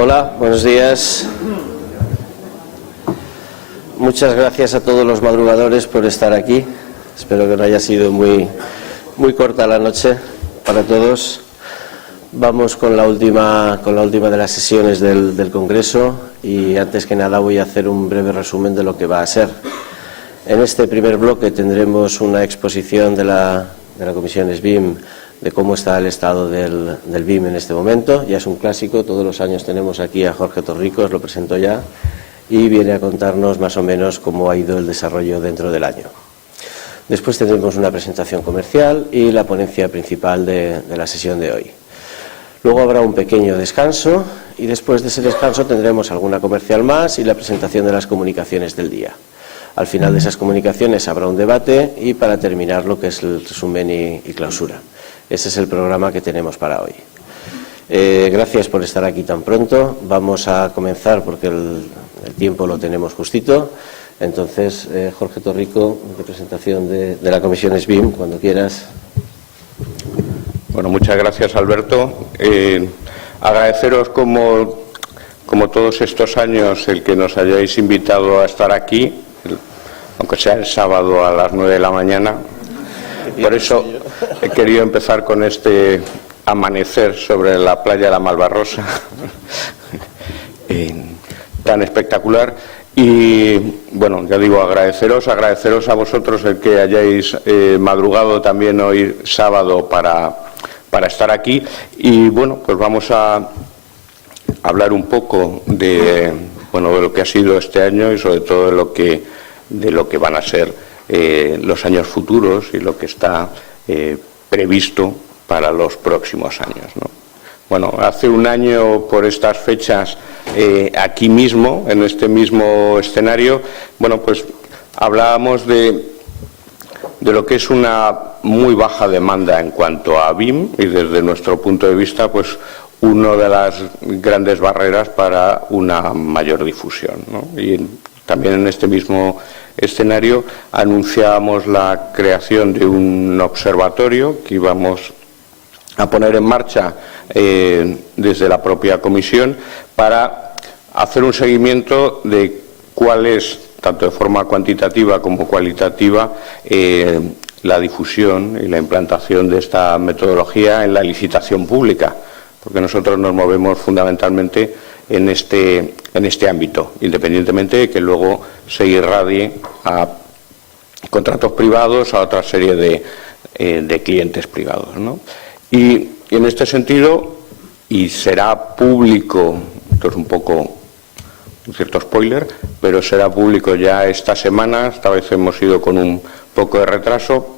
Hola, buenos días. Muchas gracias a todos los madrugadores por estar aquí. Espero que no haya sido muy corta la noche para todos. Vamos con la última de las sesiones del Congreso y antes que nada voy a hacer un breve resumen de lo que va a ser. En este primer bloque tendremos una exposición de la Comisión SBIM de cómo está el estado del BIM en este momento. Ya es un clásico, todos los años tenemos aquí a Jorge Torrico, os lo presento ya, y viene a contarnos más o menos cómo ha ido el desarrollo dentro del año. Después tendremos una presentación comercial y la ponencia principal de la sesión de hoy. Luego habrá un pequeño descanso y después de ese descanso tendremos alguna comercial más y la presentación de las comunicaciones del día. Al final de esas comunicaciones habrá un debate y para terminar lo que es el resumen y clausura. Ese es el programa que tenemos para hoy. Gracias por estar aquí tan pronto. Vamos a comenzar porque el tiempo lo tenemos justito. Entonces, Jorge Torrico, representación de la Comisión SBIM, cuando quieras. Bueno, muchas gracias, Alberto. Agradeceros como todos estos años el que nos hayáis invitado a estar aquí, aunque sea el sábado a las 9 de la mañana. Por eso he querido empezar con este amanecer sobre la playa de la Malvarrosa, tan espectacular. Y bueno, ya digo, agradeceros a vosotros el que hayáis madrugado también hoy sábado para estar aquí. Y bueno, pues vamos a hablar un poco de lo que ha sido este año y sobre todo de lo que van a ser los años futuros y lo que está previsto para los próximos años, ¿no? Bueno, hace un año por estas fechas, aquí mismo, en este mismo escenario, pues hablábamos de lo que es una muy baja demanda en cuanto a BIM y desde nuestro punto de vista, pues una de las grandes barreras para una mayor difusión, ¿no? Y también en este mismo escenario anunciábamos la creación de un observatorio que íbamos a poner en marcha desde la propia comisión para hacer un seguimiento de cuál es, tanto de forma cuantitativa como cualitativa, la difusión y la implantación de esta metodología en la licitación pública, porque nosotros nos movemos fundamentalmente en este ámbito, independientemente de que luego se irradie a contratos privados, a otra serie de clientes privados, ¿no? Y en este sentido, y será público, esto es un poco un cierto spoiler, pero será público ya esta semana, esta vez hemos ido con un poco de retraso.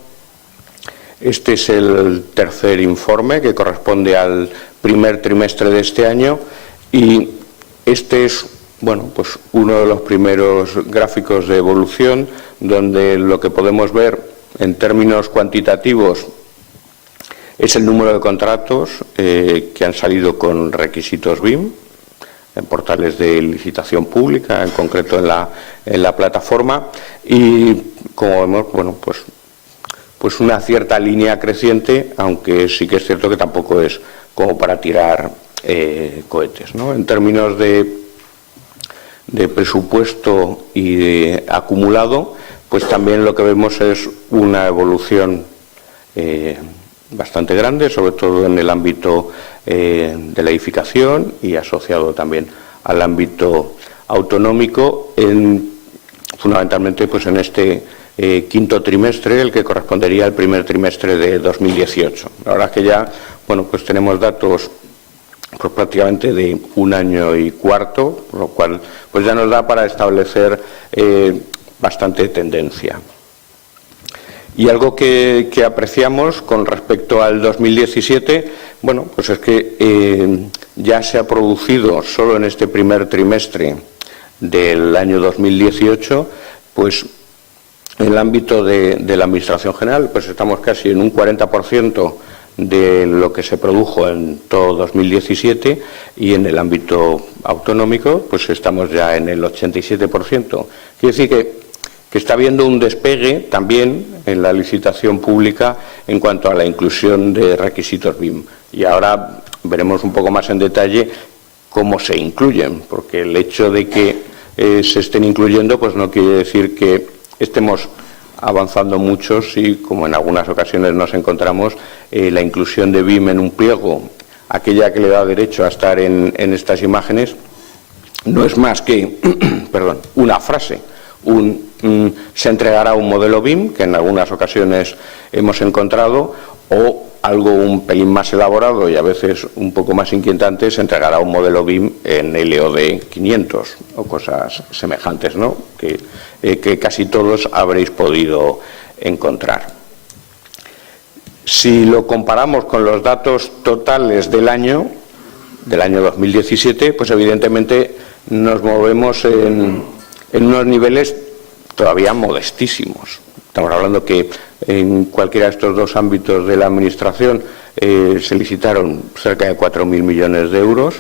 Este es el tercer informe que corresponde al primer trimestre de este año y este es uno de los primeros gráficos de evolución donde lo que podemos ver en términos cuantitativos es el número de contratos que han salido con requisitos BIM en portales de licitación pública, en concreto en la plataforma, y como vemos, pues una cierta línea creciente, aunque sí que es cierto que tampoco es como para tirar cohetes, ¿no? En términos de presupuesto y de acumulado, pues también lo que vemos es una evolución bastante grande, sobre todo en el ámbito de la edificación y asociado también al ámbito autonómico, fundamentalmente pues en este quinto trimestre, el que correspondería al primer trimestre de 2018. La verdad es que ya pues tenemos datos pues prácticamente de un año y cuarto, lo cual pues ya nos da para establecer bastante tendencia. Y algo que apreciamos con respecto al 2017, pues es que ya se ha producido solo en este primer trimestre del año 2018, pues en el ámbito de la Administración General, pues estamos casi en un 40% de lo que se produjo en todo 2017 y en el ámbito autonómico, pues estamos ya en el 87%. Quiere decir que está habiendo un despegue también en la licitación pública en cuanto a la inclusión de requisitos BIM. Y ahora veremos un poco más en detalle cómo se incluyen, porque el hecho de que se estén incluyendo pues no quiere decir que estemos avanzando mucho si, como en algunas ocasiones nos encontramos, la inclusión de BIM en un pliego, aquella que le da derecho a estar en estas imágenes, no es más que perdón, una frase, se entregará un modelo BIM, que en algunas ocasiones hemos encontrado, o algo un pelín más elaborado y a veces un poco más inquietante, se entregará un modelo BIM en LOD 500 o cosas semejantes, ¿no? Que casi todos habréis podido encontrar. Si lo comparamos con los datos totales del año 2017, pues evidentemente nos movemos en unos niveles todavía modestísimos. Estamos hablando que en cualquiera de estos dos ámbitos de la Administración se licitaron cerca de 4.000 millones de euros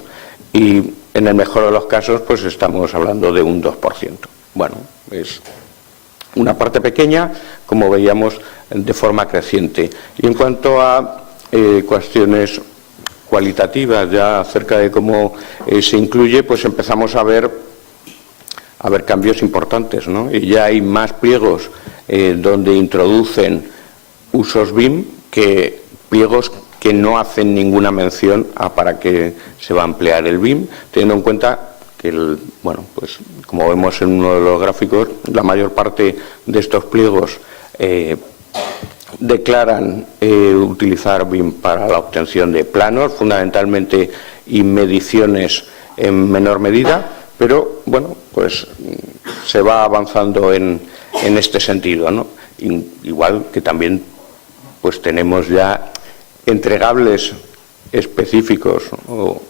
y en el mejor de los casos pues estamos hablando de un 2%. Bueno, es una parte pequeña, como veíamos, de forma creciente. Y en cuanto a cuestiones cualitativas ya acerca de cómo se incluye, pues empezamos a ver cambios importantes, ¿no? Y ya hay más pliegos donde introducen usos BIM que pliegos que no hacen ninguna mención a para qué se va a emplear el BIM, teniendo en cuenta que, bueno, pues como vemos en uno de los gráficos, la mayor parte de estos pliegos declaran utilizar BIM para la obtención de planos, fundamentalmente, y mediciones en menor medida, pero bueno, pues se va avanzando en este sentido, ¿no? Igual que también pues tenemos ya entregables específicos o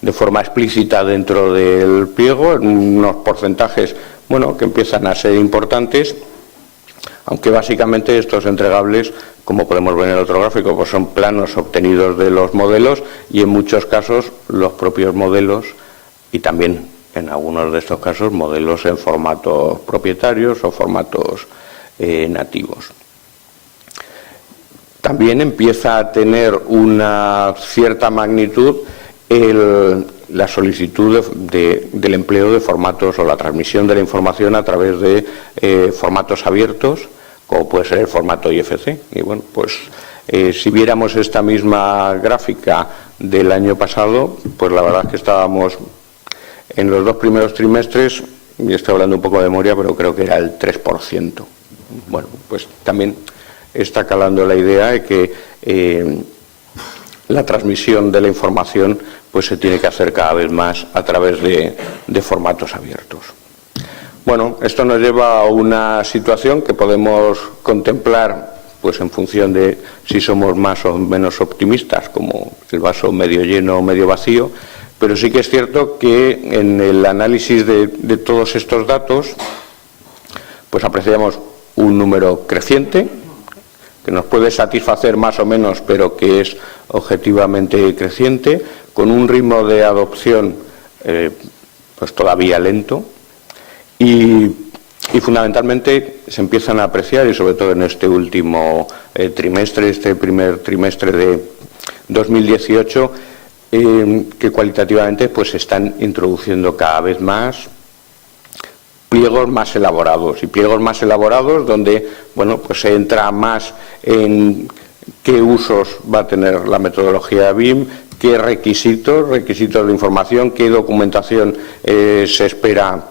de forma explícita dentro del pliego, en unos porcentajes, bueno, que empiezan a ser importantes, aunque básicamente estos entregables, como podemos ver en el otro gráfico, pues son planos obtenidos de los modelos y en muchos casos los propios modelos y también en algunos de estos casos modelos en formatos propietarios o formatos nativos. También empieza a tener una cierta magnitud la solicitud del empleo de formatos o la transmisión de la información a través de formatos abiertos, como puede ser el formato IFC. Y bueno, pues si viéramos esta misma gráfica del año pasado, pues la verdad es que estábamos en los dos primeros trimestres, y estoy hablando un poco de memoria, pero creo que era el 3%. Bueno, pues también está calando la idea de que la transmisión de la información pues se tiene que hacer cada vez más a través de formatos abiertos. Bueno, esto nos lleva a una situación que podemos contemplar pues en función de si somos más o menos optimistas, como el vaso medio lleno o medio vacío, pero sí que es cierto que en el análisis de todos estos datos pues apreciamos un número creciente, que nos puede satisfacer más o menos, pero que es objetivamente creciente, con un ritmo de adopción pues todavía lento y fundamentalmente se empiezan a apreciar, y sobre todo en este último trimestre, este primer trimestre de 2018, que cualitativamente pues se están introduciendo cada vez más pliegos más elaborados, y pliegos más elaborados donde, bueno, pues se entra más en qué usos va a tener la metodología BIM, qué requisitos de información, qué documentación se espera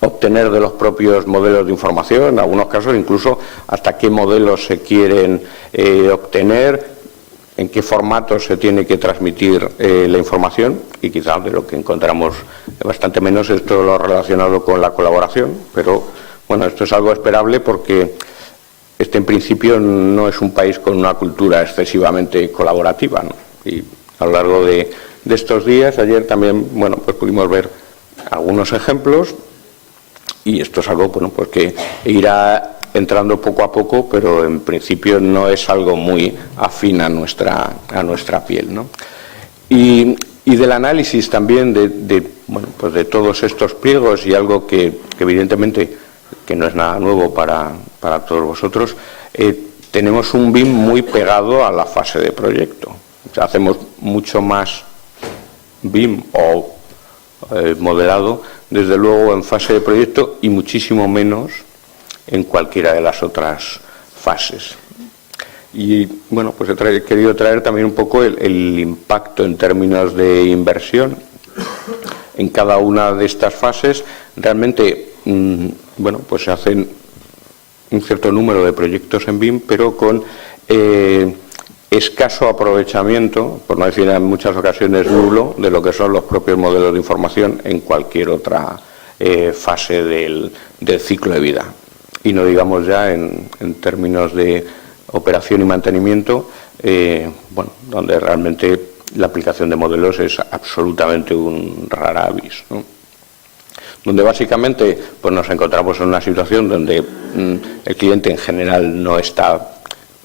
obtener de los propios modelos de información, en algunos casos incluso hasta qué modelos se quieren obtener, en qué formato se tiene que transmitir la información, y quizás de lo que encontramos bastante menos esto lo relacionado con la colaboración, pero bueno, esto es algo esperable porque este en principio no es un país con una cultura excesivamente colaborativa, ¿no? Y a lo largo de estos días, ayer también, bueno, pues pudimos ver algunos ejemplos, y esto es algo, bueno, pues que irá entrando poco a poco, pero en principio no es algo muy afín a nuestra piel, ¿no? Y del análisis también bueno, pues de todos estos pliegos, y algo que evidentemente que no es nada nuevo para todos vosotros, tenemos un BIM muy pegado a la fase de proyecto. O sea, hacemos mucho más BIM o modelado, desde luego en fase de proyecto y muchísimo menos en cualquiera de las otras fases. Y bueno, pues he querido traer también un poco el impacto en términos de inversión en cada una de estas fases. Realmente, bueno, pues se hacen un cierto número de proyectos en BIM, pero con escaso aprovechamiento, por no decir en muchas ocasiones nulo, de lo que son los propios modelos de información en cualquier otra fase del ciclo de vida. Y no digamos ya en términos de operación y mantenimiento, bueno, donde realmente la aplicación de modelos es absolutamente un rara avis, ¿no? Donde básicamente pues nos encontramos en una situación donde el cliente en general no está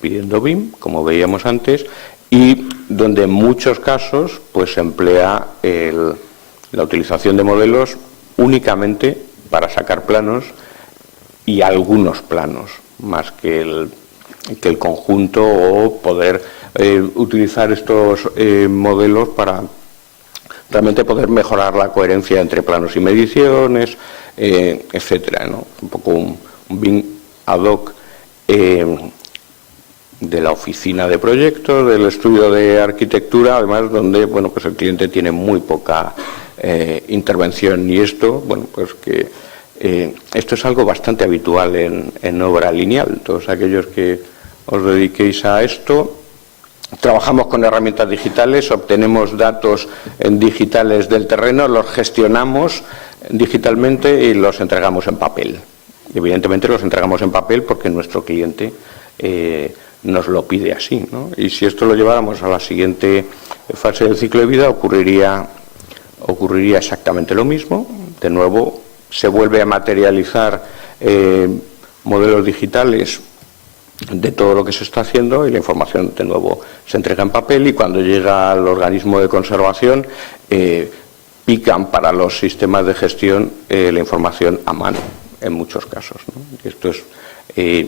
pidiendo BIM, como veíamos antes, y donde en muchos casos pues se emplea la utilización de modelos únicamente para sacar planos y algunos planos, más que el conjunto, o poder utilizar estos modelos para realmente poder mejorar la coherencia entre planos y mediciones, etcétera, ¿no? Un poco un BIM ad hoc de la oficina de proyectos, del estudio de arquitectura, además donde bueno, pues el cliente tiene muy poca intervención, y esto, bueno, pues que esto es algo bastante habitual en obra lineal. Todos aquellos que os dediquéis a esto, trabajamos con herramientas digitales, obtenemos datos digitales del terreno, los gestionamos digitalmente y los entregamos en papel. Evidentemente los entregamos en papel porque nuestro cliente nos lo pide así, ¿no? Y si esto lo lleváramos a la siguiente fase del ciclo de vida, ocurriría exactamente lo mismo. De nuevo, se vuelve a materializar modelos digitales de todo lo que se está haciendo, y la información de nuevo se entrega en papel, y cuando llega al organismo de conservación pican para los sistemas de gestión la información a mano en muchos casos, ¿no? Esto es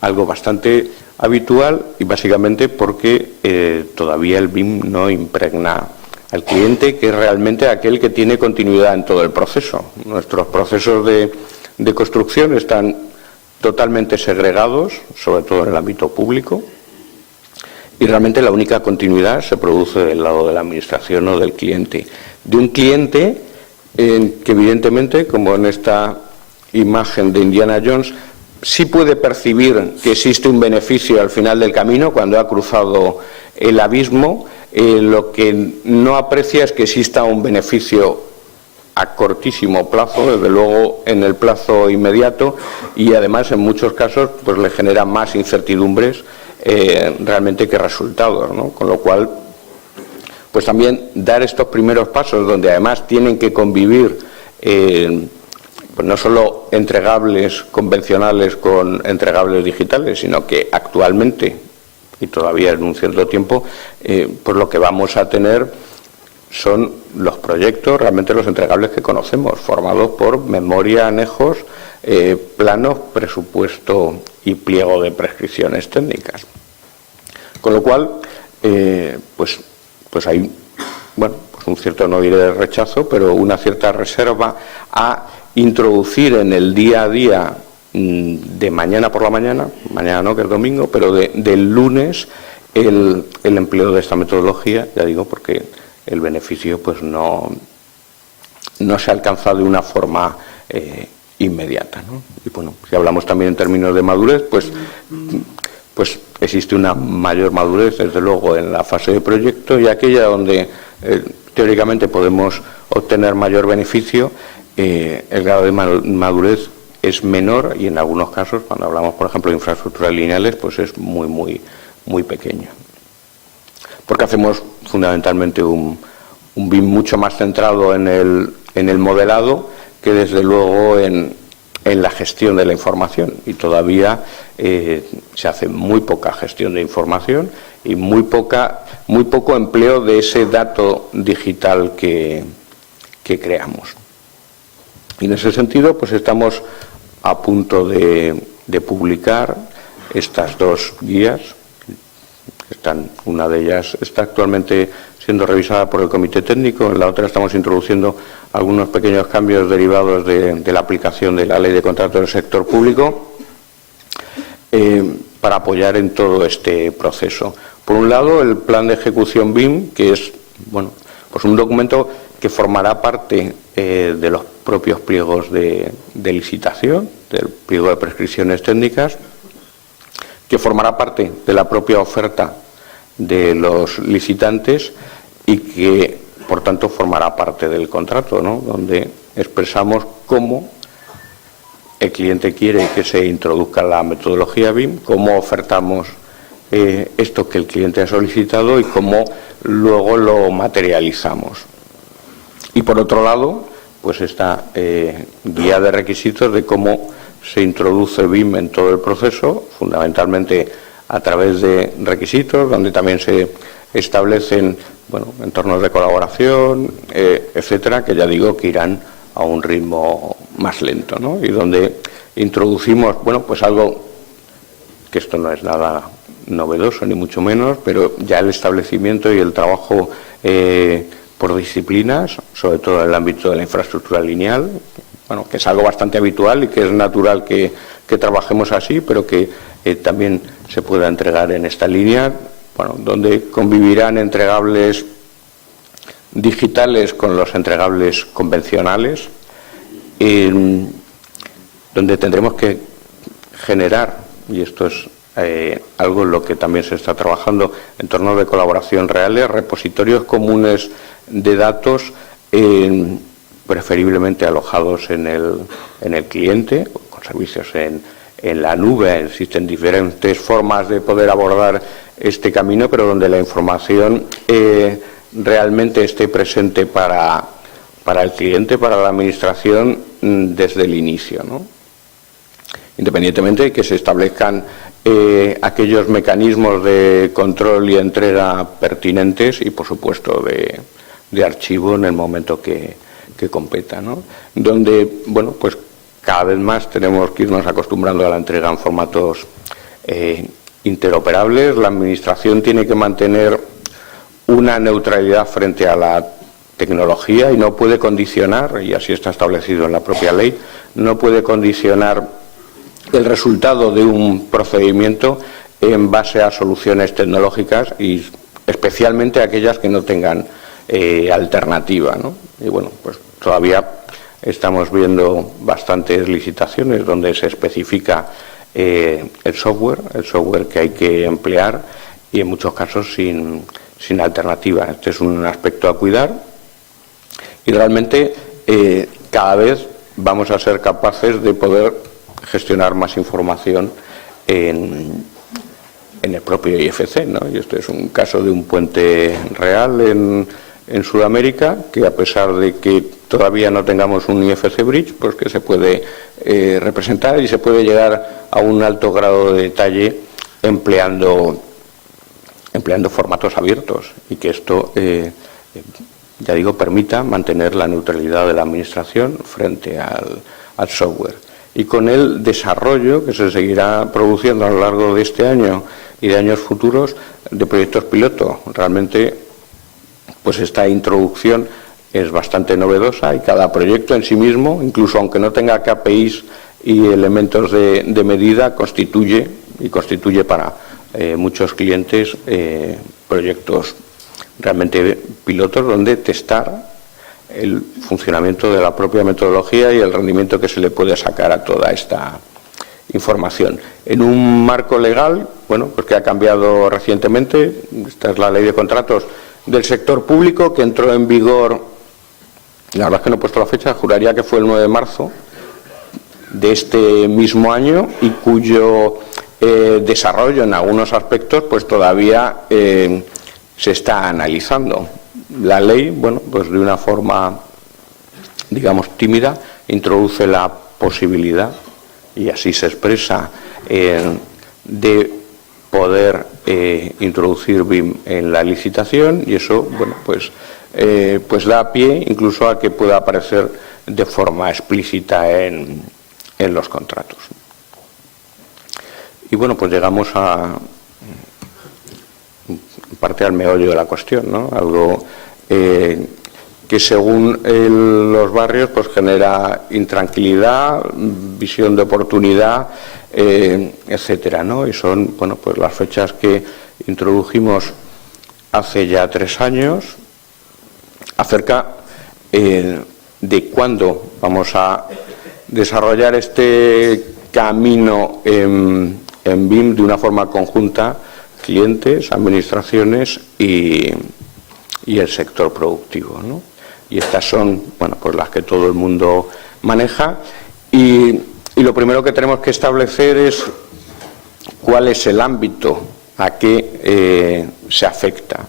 algo bastante habitual, y básicamente porque todavía el BIM no impregna al cliente, que es realmente aquel que tiene continuidad en todo el proceso. Nuestros procesos de construcción están totalmente segregados, sobre todo en el ámbito público, y realmente la única continuidad se produce del lado de la administración o del cliente. De un cliente que evidentemente, como en esta imagen de Indiana Jones, sí puede percibir que existe un beneficio al final del camino cuando ha cruzado el abismo. Lo que no aprecia es que exista un beneficio a cortísimo plazo, desde luego en el plazo inmediato, y además en muchos casos pues le genera más incertidumbres realmente que resultados, ¿no? Con lo cual, pues también dar estos primeros pasos, donde además tienen que convivir pues no solo entregables convencionales con entregables digitales, sino que actualmente, y todavía en un cierto tiempo, pues lo que vamos a tener son los proyectos, realmente los entregables que conocemos, formados por memoria, anejos, planos, presupuesto y pliego de prescripciones técnicas. Con lo cual, pues hay, bueno, pues un cierto, no diré rechazo, pero una cierta reserva a introducir en el día a día de mañana por la mañana no, que es domingo, pero del lunes, el empleo de esta metodología, ya digo, porque el beneficio pues no se alcanza de una forma inmediata, ¿no? Y bueno, si hablamos también en términos de madurez, pues existe una mayor madurez, desde luego, en la fase de proyecto, y aquella donde teóricamente podemos obtener mayor beneficio, el grado de madurez es menor, y en algunos casos, cuando hablamos, por ejemplo, de infraestructuras lineales, pues es muy pequeño. Porque hacemos fundamentalmente un BIM mucho más centrado en el modelado que desde luego en la gestión de la información, y todavía se hace muy poca gestión de información y muy poco empleo de ese dato digital que creamos. Y en ese sentido, pues estamos a punto de publicar estas dos guías. Una de ellas está actualmente siendo revisada por el Comité Técnico. En la otra estamos introduciendo algunos pequeños cambios derivados de la aplicación de la Ley de Contratos del Sector Público para apoyar en todo este proceso. Por un lado, el Plan de Ejecución BIM, que es pues un documento que formará parte de los propios pliegos de licitación, del pliego de prescripciones técnicas, que formará parte de la propia oferta de los licitantes y que, por tanto, formará parte del contrato, ¿no?, donde expresamos cómo el cliente quiere que se introduzca la metodología BIM, cómo ofertamos esto que el cliente ha solicitado y cómo luego lo materializamos. Y por otro lado, pues esta guía de requisitos de cómo se introduce BIM en todo el proceso, fundamentalmente a través de requisitos, donde también se establecen entornos de colaboración, etcétera, que ya digo que irán a un ritmo más lento, ¿no? Y donde introducimos, pues algo que esto no es nada novedoso ni mucho menos, pero ya el establecimiento y el trabajo por disciplinas, sobre todo en el ámbito de la infraestructura lineal, que es algo bastante habitual y que es natural que trabajemos así, pero que también se pueda entregar en esta línea, donde convivirán entregables digitales con los entregables convencionales, donde tendremos que generar, y esto es algo en lo que también se está trabajando, entornos de colaboración reales, repositorios comunes de datos, preferiblemente alojados en el cliente, con servicios en la nube. Existen diferentes formas de poder abordar este camino, pero donde la información realmente esté presente para el cliente, para la administración, desde el inicio, ¿no? Independientemente de que se establezcan aquellos mecanismos de control y entrega pertinentes y, por supuesto, de archivo en el momento que competa, ¿no? Donde, pues cada vez más tenemos que irnos acostumbrando a la entrega en formatos interoperables. La Administración tiene que mantener una neutralidad frente a la tecnología y no puede condicionar, y así está establecido en la propia ley, no puede condicionar el resultado de un procedimiento en base a soluciones tecnológicas y especialmente aquellas que no tengan alternativa, ¿no? Y pues todavía estamos viendo bastantes licitaciones donde se especifica el software que hay que emplear y en muchos casos sin alternativa. Este es un aspecto a cuidar y realmente cada vez vamos a ser capaces de poder gestionar más información en el propio IFC, ¿no? Y este es un caso de un puente real en Sudamérica, que a pesar de que todavía no tengamos un IFC Bridge, pues que se puede representar y se puede llegar a un alto grado de detalle empleando formatos abiertos y que esto, ya digo, permita mantener la neutralidad de la Administración frente al software. Y con el desarrollo que se seguirá produciendo a lo largo de este año y de años futuros de proyectos piloto. Realmente, pues esta introducción es bastante novedosa y cada proyecto en sí mismo, incluso aunque no tenga KPIs y elementos de medida, constituye para muchos clientes proyectos realmente pilotos donde testar el funcionamiento de la propia metodología y el rendimiento que se le puede sacar a toda esta información. En un marco legal, pues que ha cambiado recientemente, esta es la Ley de Contratos del Sector Público, que entró en vigor, la verdad es que no he puesto la fecha, juraría que fue el 9 de marzo de este mismo año y cuyo desarrollo en algunos aspectos pues todavía se está analizando. La ley, pues de una forma, digamos, tímida, introduce la posibilidad, y así se expresa, de poder introducir BIM en la licitación, y eso, pues da pie incluso a que pueda aparecer de forma explícita en los contratos. Y pues llegamos en parte al meollo de la cuestión, ¿no? Algo que según los barrios pues genera intranquilidad, visión de oportunidad, etcétera, ¿no? Y son, bueno, pues las fechas que introdujimos hace ya 3 años acerca de cuándo vamos a desarrollar este camino en BIM de una forma conjunta, clientes, administraciones y el sector productivo, ¿no? Y estas son, bueno, pues las que todo el mundo maneja, y lo primero que tenemos que establecer es cuál es el ámbito a que se afecta.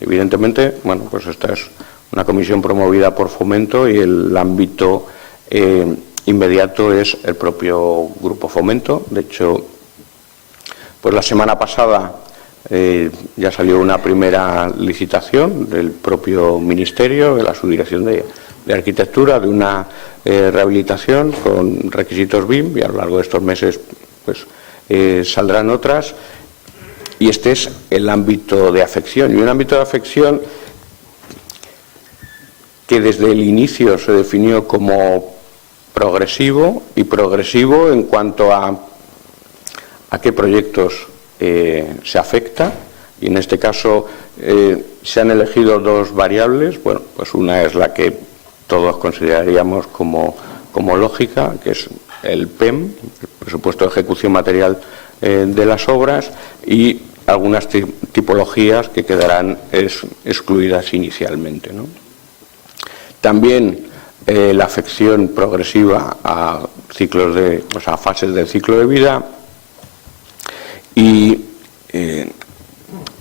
Evidentemente, bueno, pues esta es una comisión promovida por Fomento y el ámbito inmediato es el propio Grupo Fomento. De hecho, pues la semana pasada ya salió una primera licitación del propio Ministerio, de la Subdirección de Arquitectura, de una rehabilitación con requisitos BIM, y a lo largo de estos meses pues saldrán otras, y este es el ámbito de afección, y un ámbito de afección que desde el inicio se definió como progresivo, y progresivo en cuanto a qué proyectos se afecta, y en este caso se han elegido 2 variables. Bueno, pues una es la que todos consideraríamos como lógica, que es el PEM, el presupuesto de ejecución material de las obras, y algunas tipologías que quedarán excluidas inicialmente, ¿no? También la afección progresiva a ciclos a fases del ciclo de vida, y en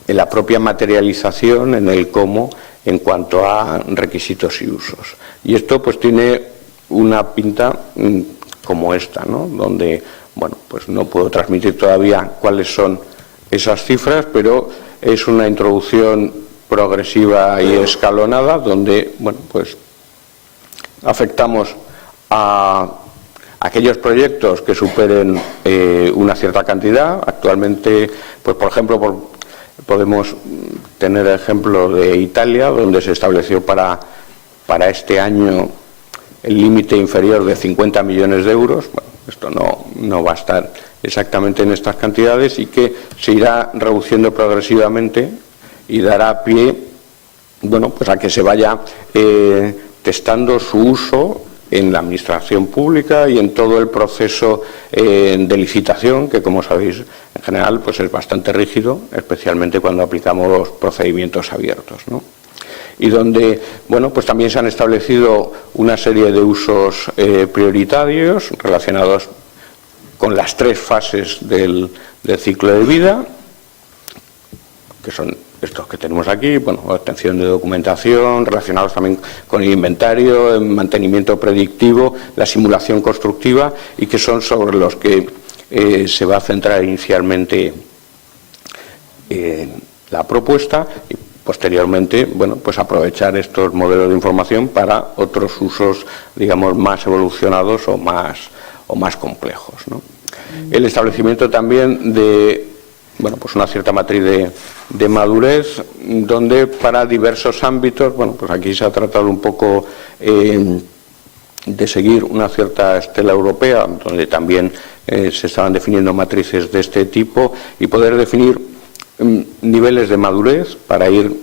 la propia materialización, en el cómo, en cuanto a requisitos y usos. Y esto pues tiene una pinta como esta, ¿no? Donde, bueno, pues no puedo transmitir todavía cuáles son esas cifras, pero es una introducción progresiva y escalonada, donde, bueno, pues afectamos a aquellos proyectos que superen una cierta cantidad. Actualmente, pues por ejemplo, podemos tener el ejemplo de Italia, donde se estableció para este año el límite inferior de 50 millones de euros. Bueno, esto no va a estar exactamente en estas cantidades, y que se irá reduciendo progresivamente y dará pie, bueno, pues a que se vaya testando su uso en la administración pública y en todo el proceso de licitación, que, como sabéis, en general pues es bastante rígido, especialmente cuando aplicamos procedimientos abiertos, ¿no? Y donde, bueno, pues también se han establecido una serie de usos prioritarios relacionados con las 3 fases del ciclo de vida, que son estos que tenemos aquí, bueno, obtención de documentación, relacionados también con el inventario, el mantenimiento predictivo, la simulación constructiva, y que son sobre los que se va a centrar inicialmente la propuesta, y posteriormente, bueno, pues aprovechar estos modelos de información para otros usos, digamos, más evolucionados o más complejos, ¿no? El establecimiento también de, bueno, pues una cierta matriz de madurez, donde para diversos ámbitos, bueno, pues aquí se ha tratado un poco de seguir una cierta estela europea, donde también se estaban definiendo matrices de este tipo, y poder definir niveles de madurez para ir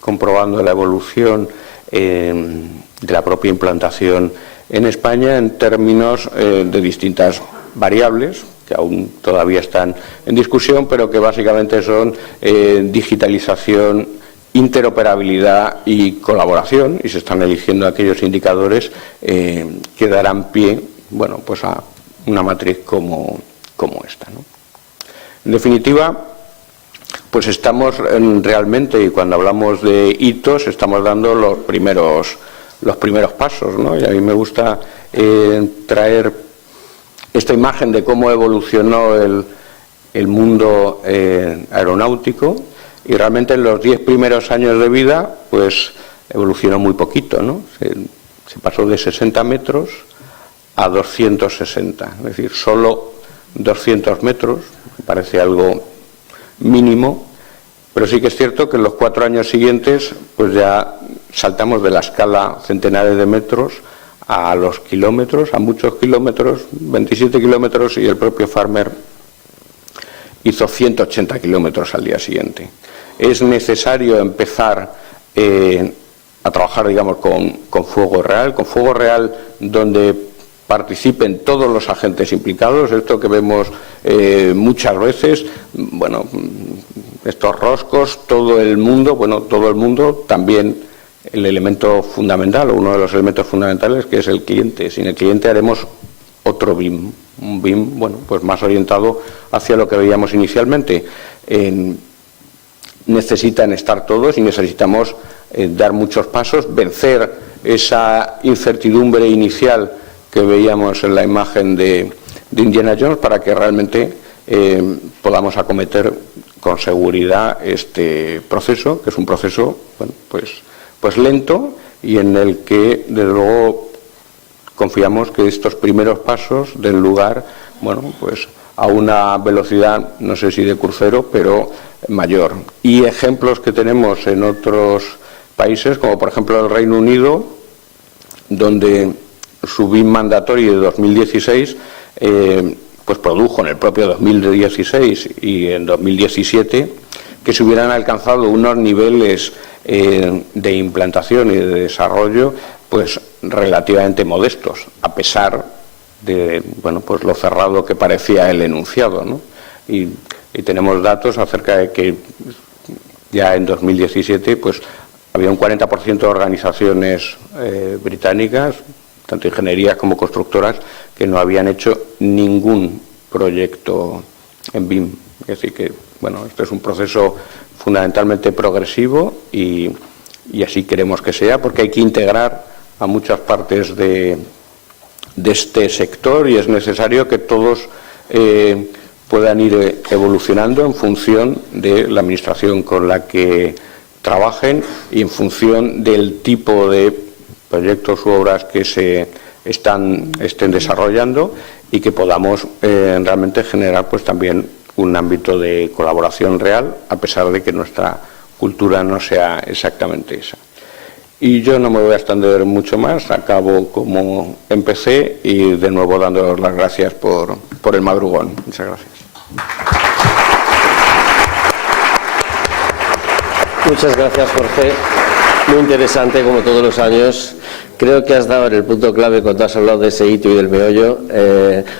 comprobando la evolución de la propia implantación en España en términos de distintas variables que aún todavía están en discusión, pero que básicamente son digitalización, interoperabilidad y colaboración, y se están eligiendo aquellos indicadores que darán pie, bueno, pues a una matriz como esta, ¿no? En definitiva, pues estamos realmente, y cuando hablamos de hitos, estamos dando los primeros pasos, ¿no? Y a mí me gusta traer esta imagen de cómo evolucionó el mundo aeronáutico, y realmente en los 10 primeros años de vida pues evolucionó muy poquito, ¿no? Se pasó de 60 metros a 260, es decir, solo 200 metros, me parece algo mínimo, Pero sí que es cierto que en los 4 años siguientes pues ya saltamos de la escala centenares de metros a los kilómetros, a muchos kilómetros, 27 kilómetros, y el propio Farmer hizo 180 kilómetros al día siguiente. Es necesario empezar a trabajar, digamos, con fuego real donde participen todos los agentes implicados. Esto que vemos muchas veces, bueno, estos roscos, todo el mundo, también el elemento fundamental, o uno de los elementos fundamentales, que es el cliente. Sin el cliente haremos otro BIM, un BIM, bueno, pues más orientado hacia lo que veíamos inicialmente. Necesitan estar todos y necesitamos dar muchos pasos, vencer esa incertidumbre inicial que veíamos en la imagen de Indiana Jones, para que realmente podamos acometer con seguridad este proceso, que es un proceso, bueno, pues lento, y en el que desde luego confiamos que estos primeros pasos den lugar, bueno, pues a una velocidad, no sé si de crucero, pero mayor. Y ejemplos que tenemos en otros países, como por ejemplo el Reino Unido, donde su BIM mandatory de 2016 pues produjo en el propio 2016 y en 2017 que se hubieran alcanzado unos niveles de implantación y de desarrollo pues relativamente modestos, a pesar de, bueno, pues lo cerrado que parecía el enunciado, ¿no? Y tenemos datos acerca de que ya en 2017 pues había un 40% de organizaciones británicas, tanto ingenierías como constructoras, que no habían hecho ningún proyecto en BIM. Es decir que, bueno, este es un proceso fundamentalmente progresivo y así queremos que sea, porque hay que integrar a muchas partes de este sector, y es necesario que todos puedan ir evolucionando en función de la administración con la que trabajen y en función del tipo de proyectos u obras que se estén desarrollando, y que podamos realmente generar pues también un ámbito de colaboración real, a pesar de que nuestra cultura no sea exactamente esa. Y yo no me voy a extender mucho más, acabo como empecé, y de nuevo dándoos las gracias por el madrugón. Muchas gracias. Muchas gracias, Jorge. Muy interesante, como todos los años. Creo que has dado en el punto clave cuando has hablado de ese hito y del meollo.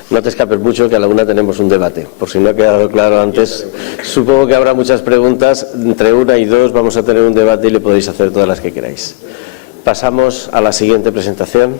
No te escapes mucho, que a la una tenemos un debate. Por si no ha quedado claro antes, supongo que habrá muchas preguntas. Entre 1 y 2 vamos a tener un debate y le podéis hacer todas las que queráis. Pasamos a la siguiente presentación.